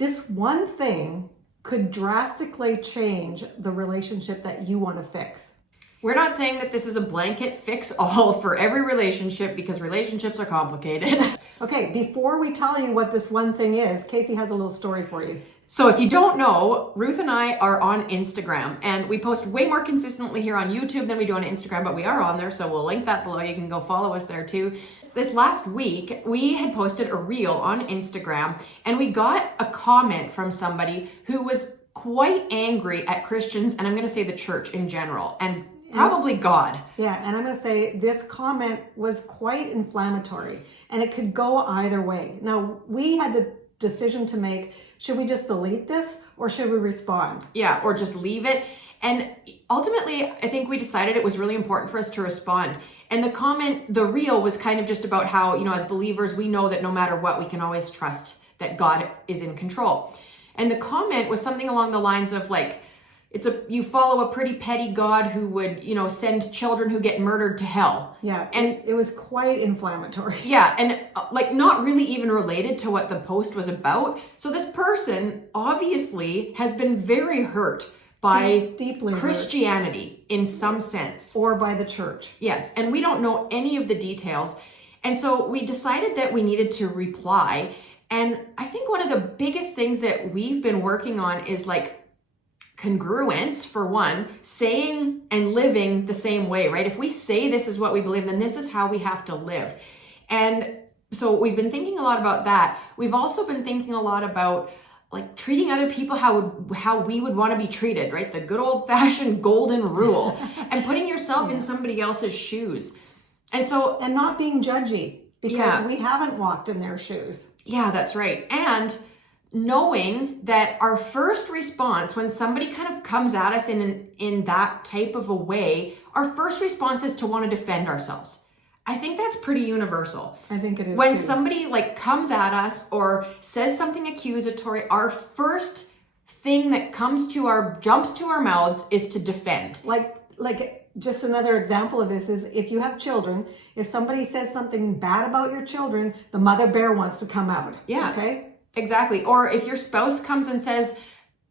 This one thing could drastically change the relationship that you want to fix. We're not saying that this is a blanket fix all for every relationship, because relationships are complicated. Okay, before we tell you what this one thing is, Casey has a little story for you. So if you don't know, Ruth and I are on Instagram, and we post way more consistently here on YouTube than we do on Instagram, but we are on there, so we'll link that below. You can go follow us there too. This last week, we had posted a reel on Instagram, and we got a comment from somebody who was quite angry at Christians, and I'm going to say the church in general, and probably God. Yeah, and I'm going to say this comment was quite inflammatory, and it could go either way. Now, we had the decision to make. Should we just delete this, or should we respond? Yeah, or just leave it. And ultimately, I think we decided it was really important for us to respond. And the comment, the reel, was kind of just about how, as believers, we know that no matter what, we can always trust that God is in control. And the comment was something along the lines of like, you follow a pretty petty God who would, send children who get murdered to hell. Yeah, and it was quite inflammatory. Yeah, and like not really even related to what the post was about. So this person obviously has been very hurt by deeply Christianity in some sense. Or by the church. Yes, and we don't know any of the details. And so we decided that we needed to reply. And I think one of the biggest things that we've been working on is like congruence, for one, saying and living the same way, right? If we say this is what we believe, then this is how we have to live. And so we've been thinking a lot about that. We've also been thinking a lot about like treating other people how we would want to be treated, right? The good old fashioned golden rule, and putting yourself in somebody else's shoes. And not being judgy, because we haven't walked in their shoes. Yeah, that's right. And knowing that our first response when somebody kind of comes at us in that type of a way, our first response is to want to defend ourselves. I think that's pretty universal. I think it is when too. Somebody like comes at us or says something accusatory, our first thing that jumps to our mouths is to defend. Like just another example of this is if you have children, if somebody says something bad about your children, the mother bear wants to come out. Yeah. Okay? Exactly. Or if your spouse comes and says,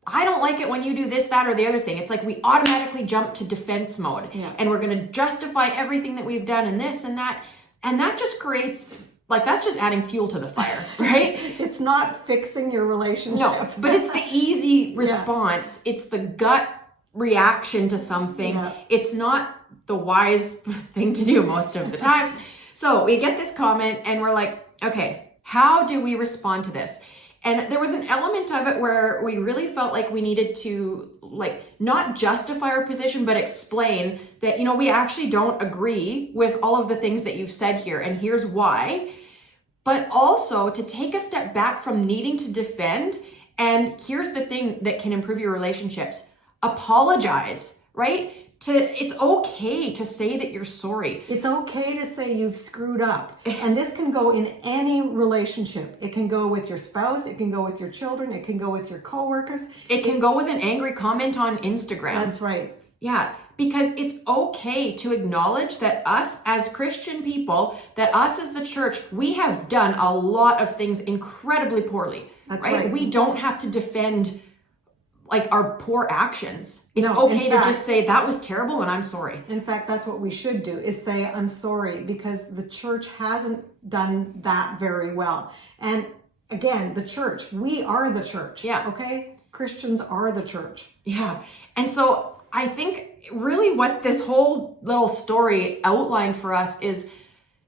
I don't like it when you do this, that, or the other thing. It's like we automatically jump to defense mode. Yeah. And we're going to justify everything that we've done and this and that. And that just creates, that's just adding fuel to the fire, right? It's not fixing your relationship. No, but it's the easy response. Yeah. It's the gut reaction to something. Yeah. It's not the wise thing to do most of the time. So we get this comment and we're like, okay, how do we respond to this? And there was an element of it where we really felt like we needed to not justify our position, but explain that, we actually don't agree with all of the things that you've said here. And here's why. But also to take a step back from needing to defend. And here's the thing that can improve your relationships. Apologize, right? It's okay to say that you're sorry. It's okay to say you've screwed up. And this can go in any relationship. It can go with your spouse. It can go with your children. It can go with your coworkers. It can go with an angry comment on Instagram. That's right. Yeah, because it's okay to acknowledge that us as Christian people, that us as the church, we have done a lot of things incredibly poorly. That's right. We don't have to defend our poor actions. It's okay to just say that was terrible and I'm sorry. In fact, that's what we should do, is say I'm sorry, because the church hasn't done that very well. And again, the church, we are the church. Yeah. Okay? Christians are the church. Yeah. And so I think really what this whole little story outlined for us is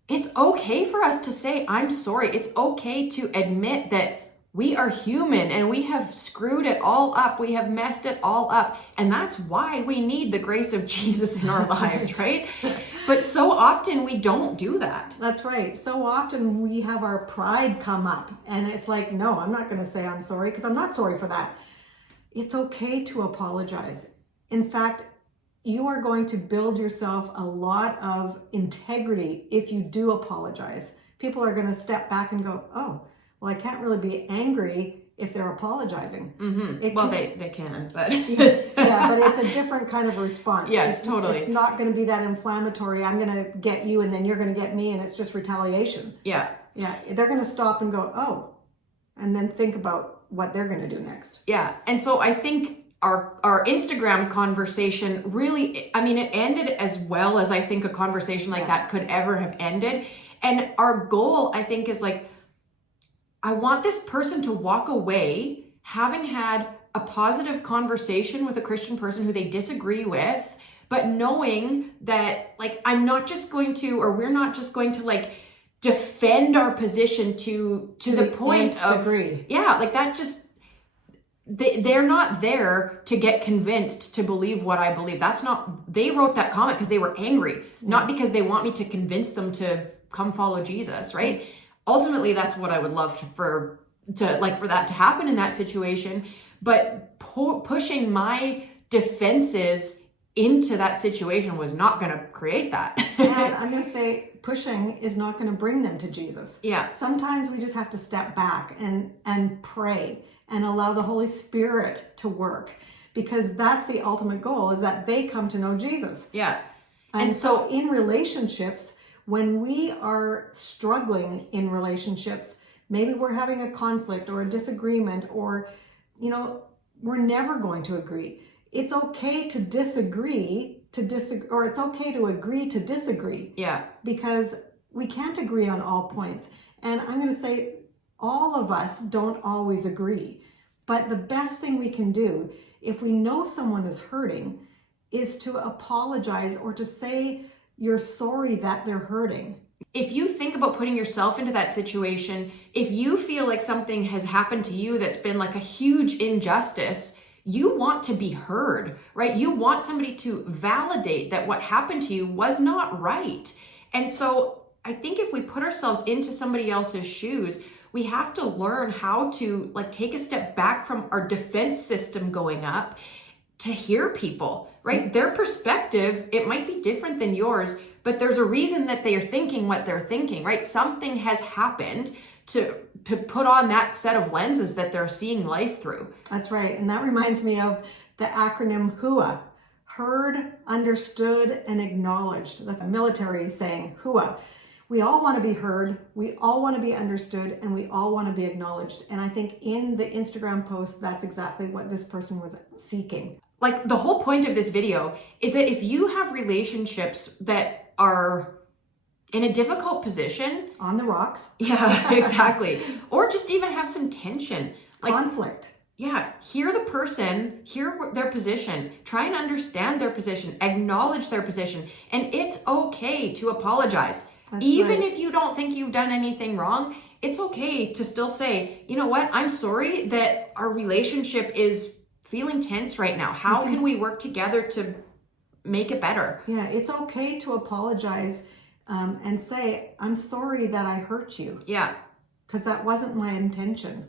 it's okay for us to say I'm sorry. It's okay to admit that we are human and we have screwed it all up. We have messed it all up. And that's why we need the grace of Jesus in our lives, right? But so often we don't do that. That's right. So often we have our pride come up and it's like, no, I'm not going to say I'm sorry because I'm not sorry for that. It's okay to apologize. In fact, you are going to build yourself a lot of integrity if you do apologize. People are going to step back and go, oh, well, I can't really be angry if they're apologizing. Mm-hmm. They can, but yeah, but it's a different kind of response. Yes, totally. It's not going to be that inflammatory. I'm going to get you, and then you're going to get me, and it's just retaliation. Yeah, yeah. They're going to stop and go, oh, and then think about what they're going to do next. Yeah. And so I think our Instagram conversation really, I mean, it ended as well as I think a conversation like that could ever have ended. And our goal, I think, is like, I want this person to walk away having had a positive conversation with a Christian person who they disagree with, but knowing that, like, I'm not just going to, or we're not just going to, like, defend our position to the point of agree. Yeah, like that just, they're not there to get convinced to believe what I believe. That's not, they wrote that comment because they were angry, not because they want me to convince them to come follow Jesus, right? Ultimately, that's what I would love for that to happen in that situation. But pushing my defenses into that situation was not going to create that. And I'm going to say pushing is not going to bring them to Jesus. Yeah. Sometimes we just have to step back and pray and allow the Holy Spirit to work, because that's the ultimate goal, is that they come to know Jesus. Yeah. And so in relationships, when we are struggling in relationships, maybe we're having a conflict or a disagreement, or, we're never going to agree. It's okay to disagree, or it's okay to agree to disagree. Yeah. Because we can't agree on all points. And I'm going to say all of us don't always agree. But the best thing we can do, if we know someone is hurting, is to apologize or to say you're sorry that they're hurting. If you think about putting yourself into that situation, if you feel like something has happened to you that's been like a huge injustice, you want to be heard, right? You want somebody to validate that what happened to you was not right. And so I think if we put ourselves into somebody else's shoes, we have to learn how to, like, take a step back from our defense system going up to hear people, right? Their perspective, it might be different than yours, but there's a reason that they are thinking what they're thinking, right? Something has happened to put on that set of lenses that they're seeing life through. That's right. And that reminds me of the acronym HUA, heard, understood, and acknowledged. That's a military saying, HUA. We all want to be heard, we all want to be understood, and we all want to be acknowledged. And I think in the Instagram post, that's exactly what this person was seeking. Like, the whole point of this video is that if you have relationships that are in a difficult position, on the rocks. Yeah, exactly. Or just even have some tension. Like, conflict. Yeah, hear the person, hear their position, try and understand their position, acknowledge their position, and it's okay to apologize. That's Even right. if you don't think you've done anything wrong, it's okay to still say, you know what, I'm sorry that our relationship is feeling tense right now. How can we work together to make it better? Yeah, it's okay to apologize and say, I'm sorry that I hurt you. Yeah. Because that wasn't my intention.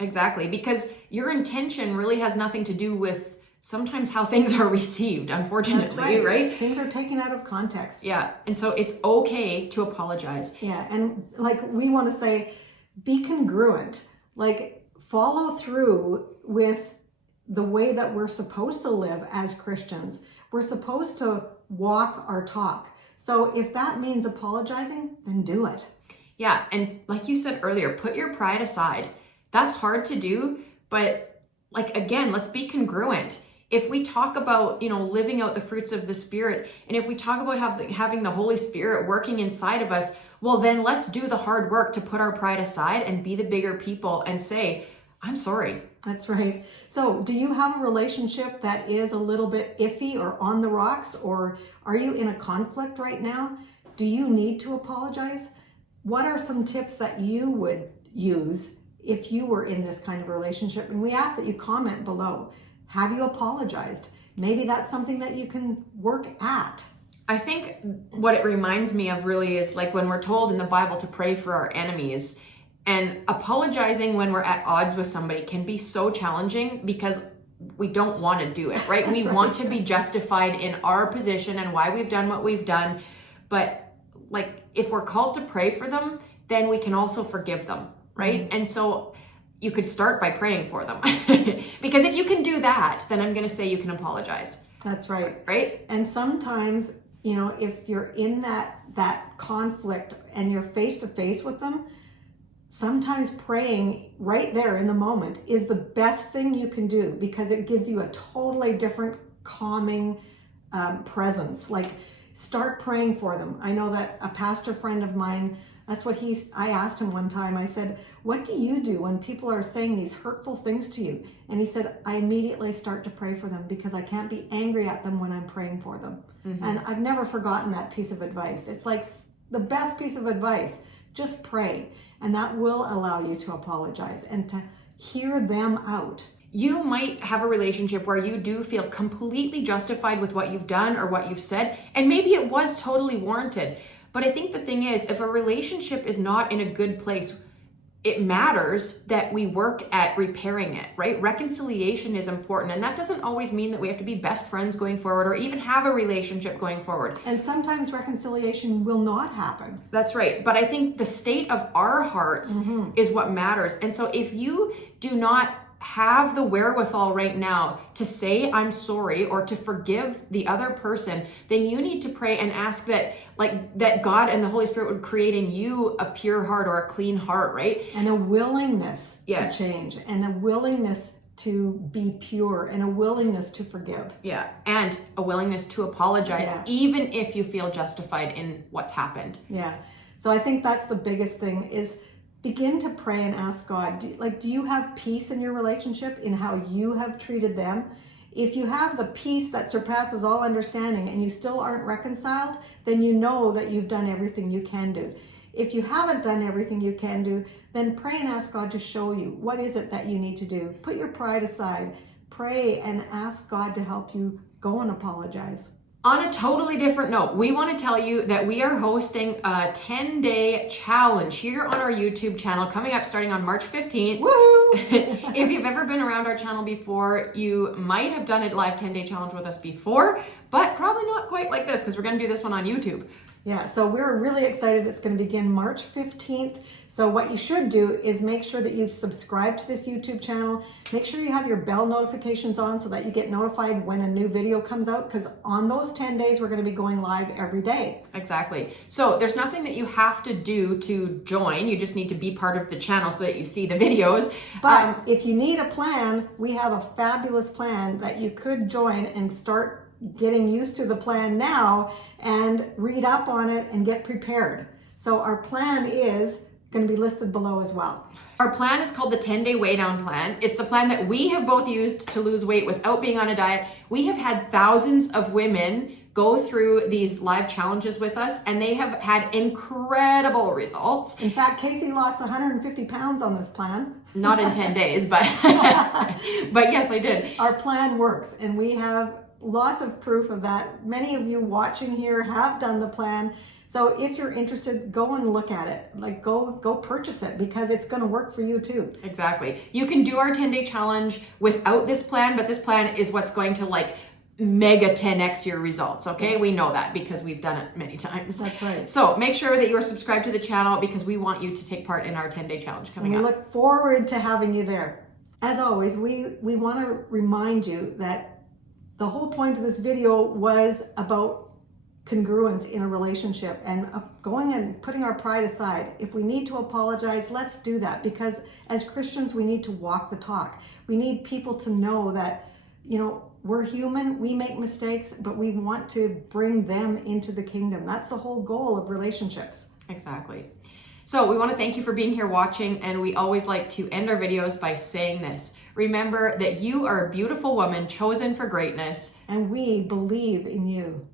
Exactly. Because your intention really has nothing to do with sometimes how things are received, unfortunately, right? Things are taken out of context. Yeah. And so it's okay to apologize. Yeah. And like, we want to say, be congruent, like follow through with the way that we're supposed to live as Christians. We're supposed to walk our talk. So if that means apologizing, then do it. Yeah. And like you said earlier, put your pride aside. That's hard to do, but like, again, let's be congruent. If we talk about, living out the fruits of the Spirit, and if we talk about having the Holy Spirit working inside of us, well, then let's do the hard work to put our pride aside and be the bigger people and say, I'm sorry. That's right. So do you have a relationship that is a little bit iffy or on the rocks, or are you in a conflict right now? Do you need to apologize? What are some tips that you would use if you were in this kind of relationship? And we ask that you comment below. Have you apologized? Maybe that's something that you can work at. I think what it reminds me of really is like when we're told in the Bible to pray for our enemies, and apologizing when we're at odds with somebody can be so challenging because we don't want to do it, right? We want to be justified in our position and why we've done what we've done. But like, if we're called to pray for them, then we can also forgive them, right? Mm-hmm. And so you could start by praying for them. Because if you can do that, then I'm going to say you can apologize. That's right. Right? And sometimes, if you're in that conflict and you're face to face with them, sometimes praying right there in the moment is the best thing you can do, because it gives you a totally different calming presence. Like, start praying for them. I know that a pastor friend of mine, that's what I asked him one time, I said, what do you do when people are saying these hurtful things to you? And he said, I immediately start to pray for them, because I can't be angry at them when I'm praying for them. And I've never forgotten that piece of advice. It's like the best piece of advice. Just pray, and that will allow you to apologize and to hear them out. You might have a relationship where you do feel completely justified with what you've done or what you've said, and maybe it was totally warranted. But I think the thing is, if a relationship is not in a good place, it matters that we work at repairing it, right? Reconciliation is important, and that doesn't always mean that we have to be best friends going forward or even have a relationship going forward. And sometimes reconciliation will not happen. That's right. But I think the state of our hearts is what matters. And so if you do not have the wherewithal right now to say I'm sorry or to forgive the other person, then you need to pray and ask that God and the Holy Spirit would create in you a pure heart or a clean heart, right? And a willingness to change, and a willingness to be pure, and a willingness to forgive. Yeah, and a willingness to apologize, even if you feel justified in what's happened. Yeah. So I think that's the biggest thing, is begin to pray and ask God, do you have peace in your relationship in how you have treated them? If you have the peace that surpasses all understanding and you still aren't reconciled, then you know that you've done everything you can do. If you haven't done everything you can do, then pray and ask God to show you what is it that you need to do. Put your pride aside. Pray and ask God to help you go and apologize. On a totally different note, we want to tell you that we are hosting a 10-day challenge here on our YouTube channel coming up starting on March 15th. Woo! If you've ever been around our channel before, you might have done a live 10-day challenge with us before, but probably not quite like this, because we're going to do this one on YouTube. Yeah, so we're really excited. It's going to begin March 15th. So what you should do is make sure that you've subscribed to this YouTube channel. Make sure you have your bell notifications on so that you get notified when a new video comes out, because on those 10 days, we're going to be going live every day. Exactly. So there's nothing that you have to do to join. You just need to be part of the channel so that you see the videos. But if you need a plan, we have a fabulous plan that you could join and start getting used to the plan now and read up on it and get prepared. So our plan is going to be listed below as well. Our plan is called the 10-day WeighDown plan. It's the plan that we have both used to lose weight without being on a diet. We have had thousands of women go through these live challenges with us, and they have had incredible results. In fact, Casey lost 150 pounds on this plan. Not in 10 days, but but yes, I did. Our plan works, and we have lots of proof of that. Many of you watching here have done the plan. So if you're interested, go and look at it. Go purchase it, because it's going to work for you too. Exactly. You can do our 10-day challenge without this plan, but this plan is what's going to mega 10x your results. Okay. We know that because we've done it many times. That's right. So make sure that you are subscribed to the channel, because we want you to take part in our 10-day challenge coming up. We look forward to having you there. As always, we want to remind you that the whole point of this video was about congruence in a relationship and going and putting our pride aside. If we need to apologize, let's do that, because as Christians, we need to walk the talk. We need people to know that, we're human, we make mistakes, but we want to bring them into the kingdom. That's the whole goal of relationships. Exactly. So we want to thank you for being here watching, and we always like to end our videos by saying this. Remember that you are a beautiful woman chosen for greatness, and we believe in you.